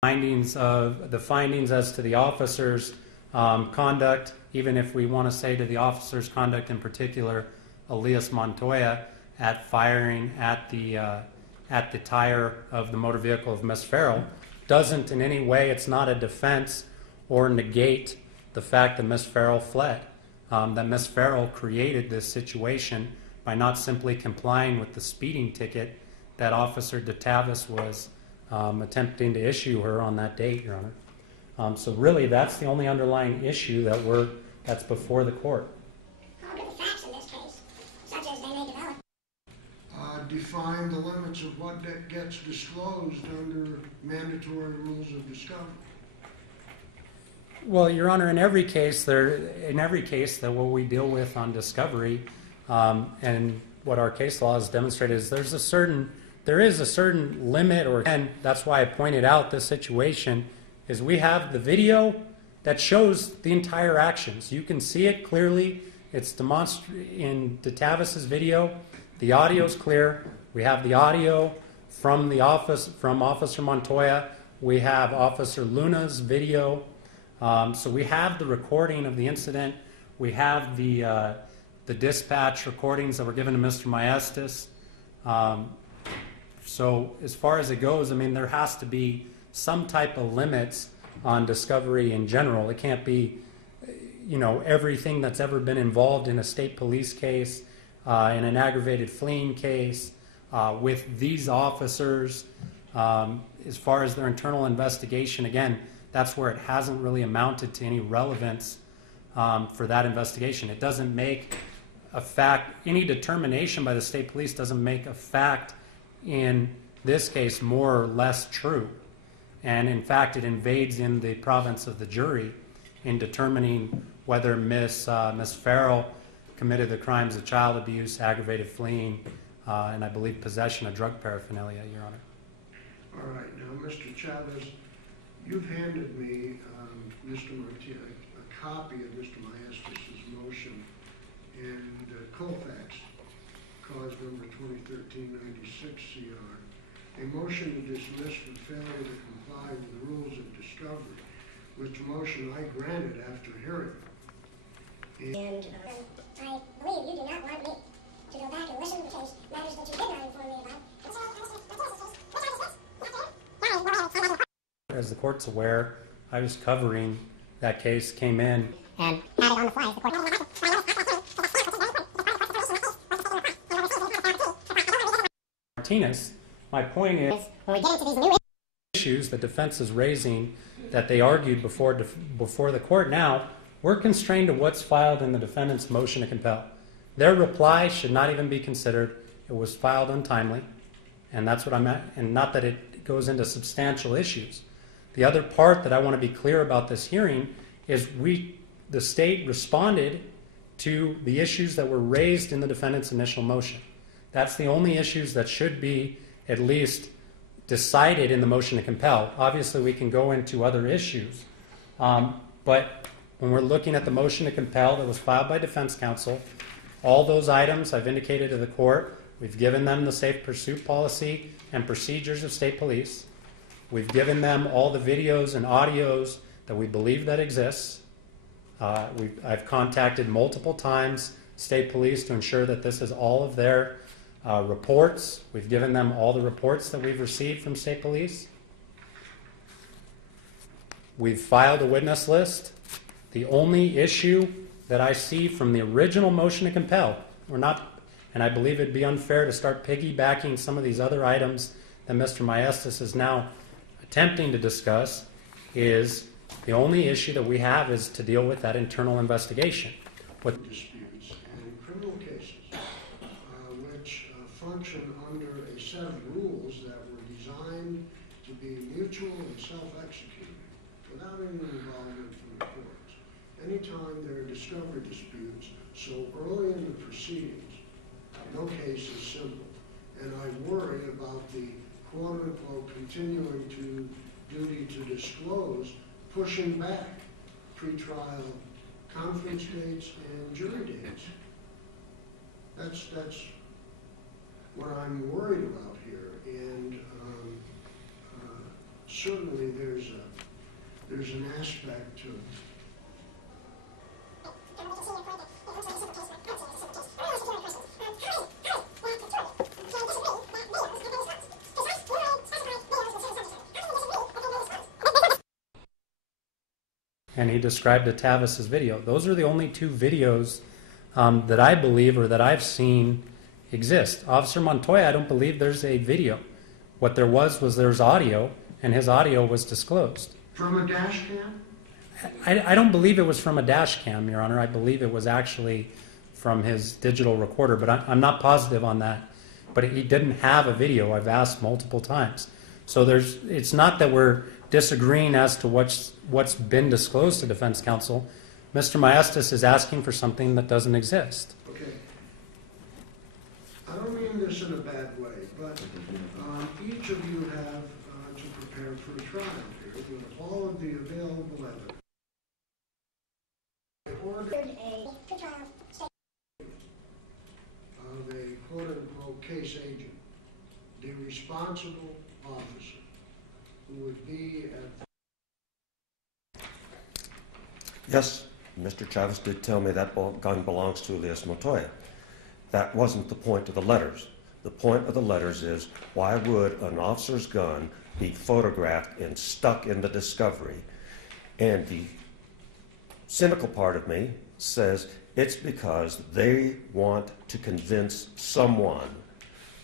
findings as to the officer's conduct, even if we want to say to the officer's conduct in particular, Elias Montoya, at firing at the tire of the motor vehicle of Miss Farrell, doesn't in any way, it's not a defense or negate the fact that Miss Farrell fled, that Miss Farrell created this situation by not simply complying with the speeding ticket that Officer DeTavis was attempting to issue her on that date, Your Honor. So really, that's the only underlying issue that's before the court. How are the facts in this case, such as they may develop? Define the limits of what gets disclosed under mandatory rules of discovery. Well, Your Honor, in every case that what we deal with on discovery, and what our case law has demonstrated is there is a certain limit, and that's why I pointed out this situation is we have the video that shows the entire actions. You can see it clearly. It's demonstrated in DeTavis's video. The audio is clear. We have the audio from Officer Montoya. We have Officer Luna's video. So we have the recording of the incident. We have the dispatch recordings that were given to Mr. Maestas. So as far as it goes, I mean, there has to be some type of limits on discovery in general. It can't be, everything that's ever been involved in a state police case, in an aggravated fleeing case, with these officers, as far as their internal investigation. Again, that's where it hasn't really amounted to any relevance for that investigation. It doesn't make a fact, any determination by the state police doesn't make a fact in this case more or less true. And in fact, it invades in the province of the jury in determining whether Miss Farrell committed the crimes of child abuse, aggravated fleeing, and I believe possession of drug paraphernalia, Your Honor. All right. Now, Mr. Chavez, you've handed me, Mr. Montoya, a copy of Mr. Maestas' motion and Colfax, cause number 2013-96 CR, a motion to dismiss for failure to comply with the rules of discovery, which motion I granted after hearing. And I believe you do not want me to go back and listen to case matters that you did not inform me about. As the court's aware, I was covering that case, came in, and had it on the fly. Martinez, my point is, when we get into these new issues the defense is raising that they argued before the court, now we're constrained to what's filed in the defendant's motion to compel. Their reply should not even be considered. It was filed untimely, and that's what I'm at, and not that it goes into substantial issues. The other part that I want to be clear about this hearing is the state responded to the issues that were raised in the defendant's initial motion. That's the only issues that should be at least decided in the motion to compel. Obviously, we can go into other issues, but when we're looking at the motion to compel that was filed by defense counsel, all those items I've indicated to the court. We've given them the safe pursuit policy and procedures of state police. We've given them all the videos and audios that we believe that exists. I've contacted multiple times state police to ensure that this is all of their reports. We've given them all the reports that we've received from state police. We've filed a witness list. The only issue that I see from the original motion to compel, and I believe it'd be unfair to start piggybacking some of these other items that Mr. Maestas is now attempting to discuss, is the only issue that we have is to deal with that internal investigation. Disputes and criminal cases which function under a set of rules that were designed to be mutual and self-executing without any involvement from the courts. Anytime there are discovery disputes so early in the proceedings, no case is simple. And I worry about the quote-unquote continuing to duty to disclose, pushing back pretrial conference dates and jury dates. That's what I'm worried about here. And certainly there's an aspect to and he described Tavis's video. Those are the only two videos that I believe or that I've seen exist. Officer Montoya, I don't believe there's a video. What there was there's audio, and his audio was disclosed. from a dash cam. I don't believe it was from a dash cam, Your Honor. I believe it was actually from his digital recorder, but I'm not positive on that. But he didn't have a video. I've asked multiple times. So it's not that we're disagreeing as to what's been disclosed to defense counsel. Mr. Maestas is asking for something that doesn't exist. Okay. I don't mean this in a bad way, but each of you have to prepare for a trial here with all of the available evidence. Ordered of a quote-unquote case agent, the responsible officer who would be at Yes, Mr. Chavez did tell me that gun belongs to Elias Montoya. That wasn't the point of the letters. The point of the letters is, why would an officer's gun be photographed and stuck in the discovery? And the cynical part of me says it's because they want to convince someone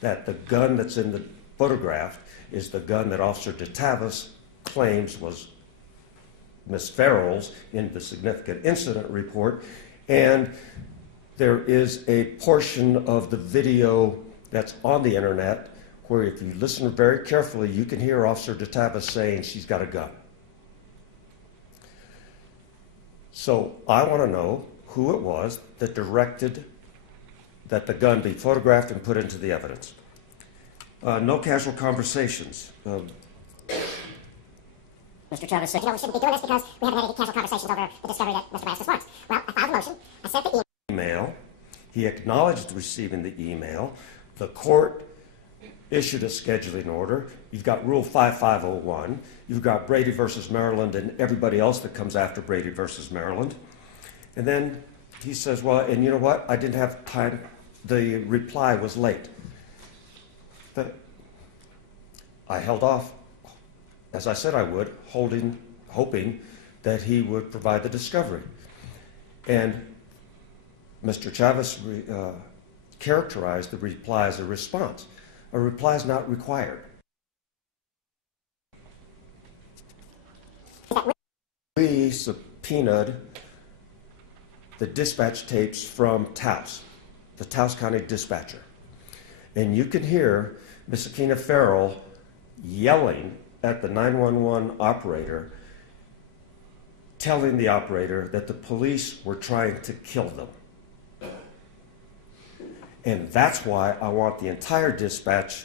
that the gun that's in the photograph is the gun that Officer DeTavis claims was Ms. Farrell's in the significant incident report. And there is a portion of the video that's on the internet where, if you listen very carefully, you can hear Officer DeTavis saying she's got a gun. So I want to know who it was that directed that the gun be photographed and put into the evidence. No casual conversations. Mr. Chavez said, we shouldn't be doing this because we haven't had any casual conversations over the discovery that Mr. Maestas wants. Well, I filed a motion. I sent the email. He acknowledged receiving the email. The court issued a scheduling order. You've got Rule 5501. You've got Brady versus Maryland and everybody else that comes after Brady versus Maryland. And then he says, well, and you know what? I didn't have time. The reply was late. I held off, as I said I would, hoping that he would provide the discovery. And Mr. Chavez characterized the reply as a response. A reply is not required. We subpoenaed the dispatch tapes from Taos, the Taos County dispatcher. And you can hear Ms. Oriana Farrell yelling at the 911 operator, telling the operator that the police were trying to kill them. And that's why I want the entire dispatch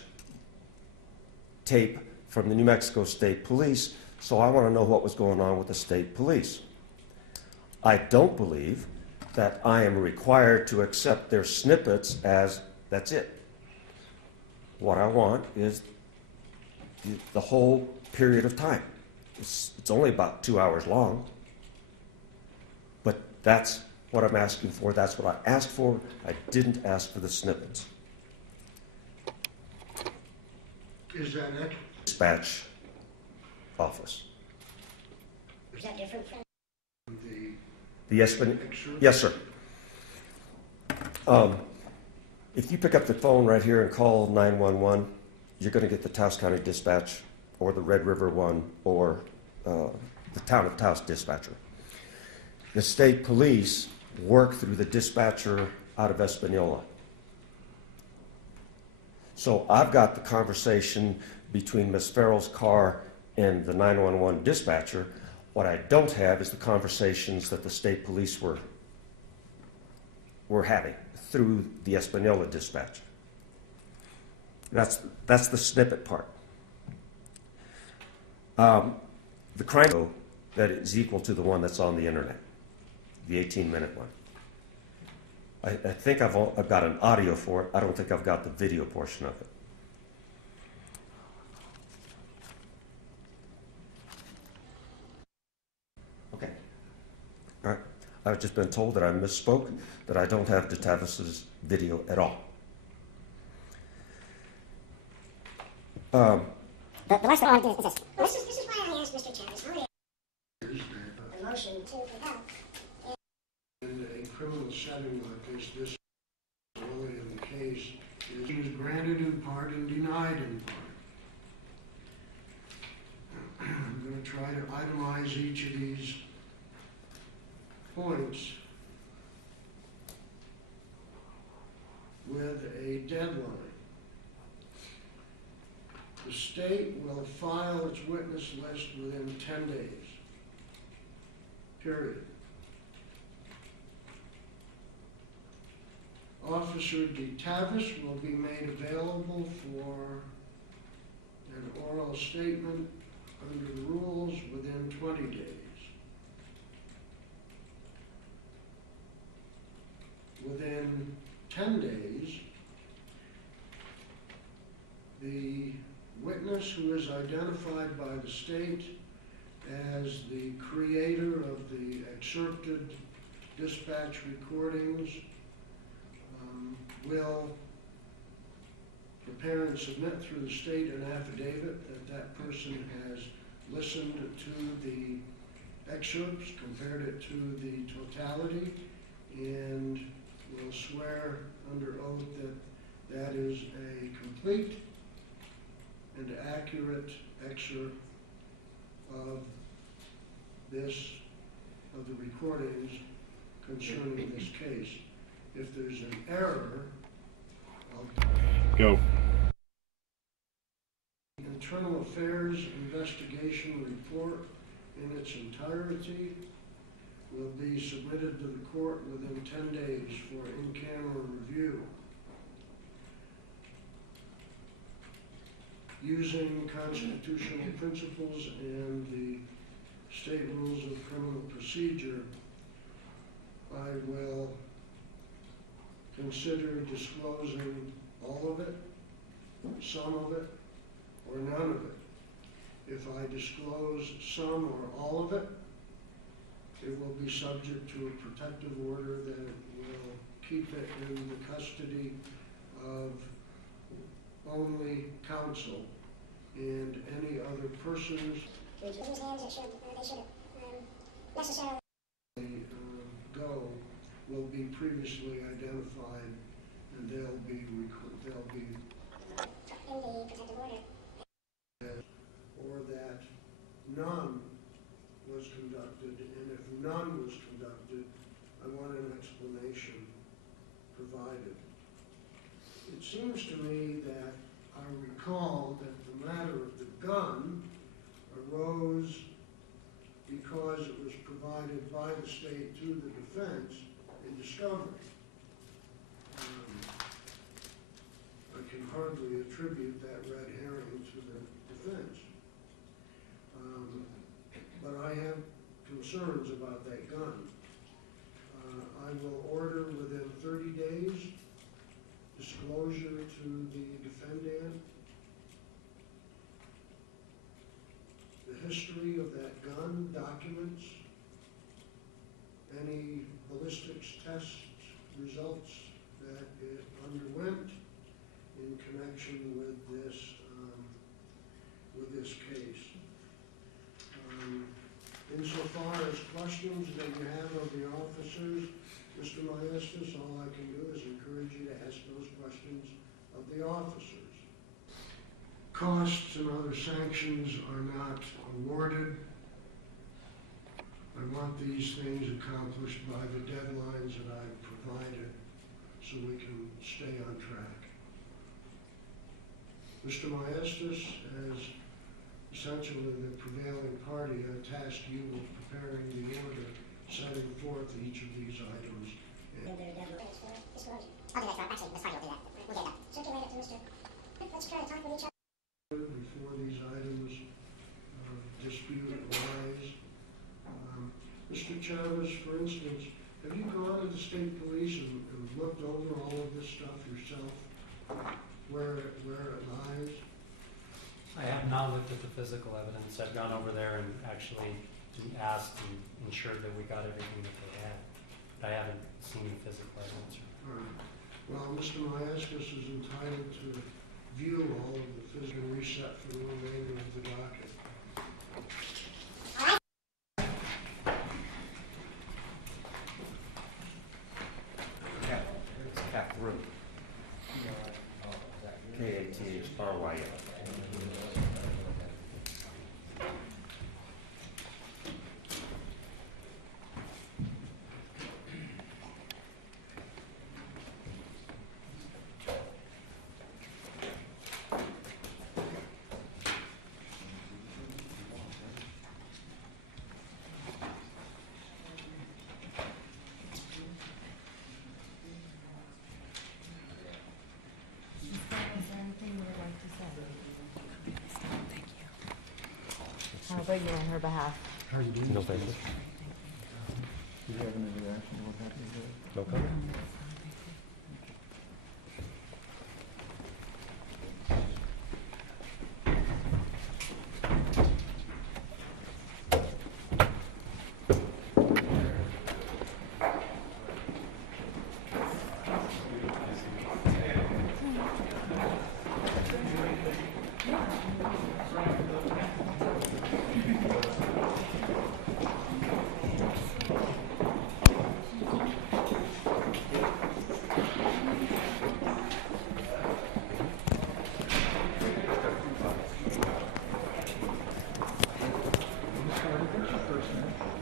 tape from the New Mexico State Police, so I want to know what was going on with the state police. I don't believe that I am required to accept their snippets as that's it. What I want is the whole period of time. It's only about 2 hours long, but that's what I'm asking for. That's what I asked for. I didn't ask for the snippets. Is that it? Dispatch office. Is that different from Yes, sir. If you pick up the phone right here and call 911, you're going to get the Taos County Dispatch or the Red River one or the Town of Taos dispatcher. The state police work through the dispatcher out of Espanola. So I've got the conversation between Ms. Farrell's car and the 911 dispatcher. What I don't have is the conversations that the state police were having through the Espanola dispatch. That's the snippet part. The crime that is equal to the one that's on the internet, the 18-minute one. I think I've got an audio for it. I don't think I've got the video portion of it. All right. I've just been told that I misspoke, that I don't have DeTavis's video at all. The last one I want to do is this. This is why I asked Mr. Chavez how it is the motion to compel. In a criminal setting like this really in the case is he was granted in part and denied in part. I'm going to try to itemize each of these points with a deadline. The state will file its witness list within 10 days, period. Officer DeTavis will be made available for an oral statement under the rules within 20 days. Within 10 days, the witness who is identified by the state as the creator of the excerpted dispatch recordings will prepare and submit through the state an affidavit that that person has listened to the excerpts, compared it to the totality, and will swear under oath that that is a complete and accurate excerpt of the recordings concerning this case. If there's an error, Go. Internal Affairs investigation report in its entirety will be submitted to the court within 10 days for in-camera review. Using constitutional principles and the state rules of criminal procedure, I will consider disclosing all of it, some of it, or none of it. If I disclose some or all of it, it will be subject to a protective order that will keep it in the custody of only counsel, and any other persons To whose hands it should, they should necessarily go will be previously identified, and they'll be in the protective order. or that none was conducted, and if none was conducted, I want an explanation provided. It seems to me that I recall that the matter of the gun arose because it was provided by the state to the defense in discovery. I can hardly attribute that red herring to the defense. But I have concerns about that gun. I will order within 30 days disclosure to the defendant, the history of that gun, documents, any ballistics test results that it underwent in connection with this case. Insofar as questions that you have of the officers, Mr. Maestas, all I can do is encourage you to ask those questions of the officers. Costs and other sanctions are not awarded. I want these things accomplished by the deadlines that I've provided so we can stay on track. Mr. Maestas, as essentially the prevailing party, I tasked you with preparing the order, setting forth each of these items. And their deadlines for disclosure. Okay, that's right. Actually, that's fine. We'll do that. We'll get that. Circulate it to Mr. Let's try to talk with each other. Before these items of dispute arise. Mr. Chavez, for instance, have you gone to the state police and looked over all of this stuff yourself, where it lies? I have not looked at the physical evidence. I've gone over there and actually asked and ensured that we got everything that they had. But I haven't seen the physical evidence. All right. Well, Mr. Maestas is entitled to view all of the physical reset for the remainder of the docket. It's Catherine. Kathryn. How about you on her behalf? How are you doing? No, thank you. Do you have any reaction to what happened there? No comment? Mr. Artie, what's your first name?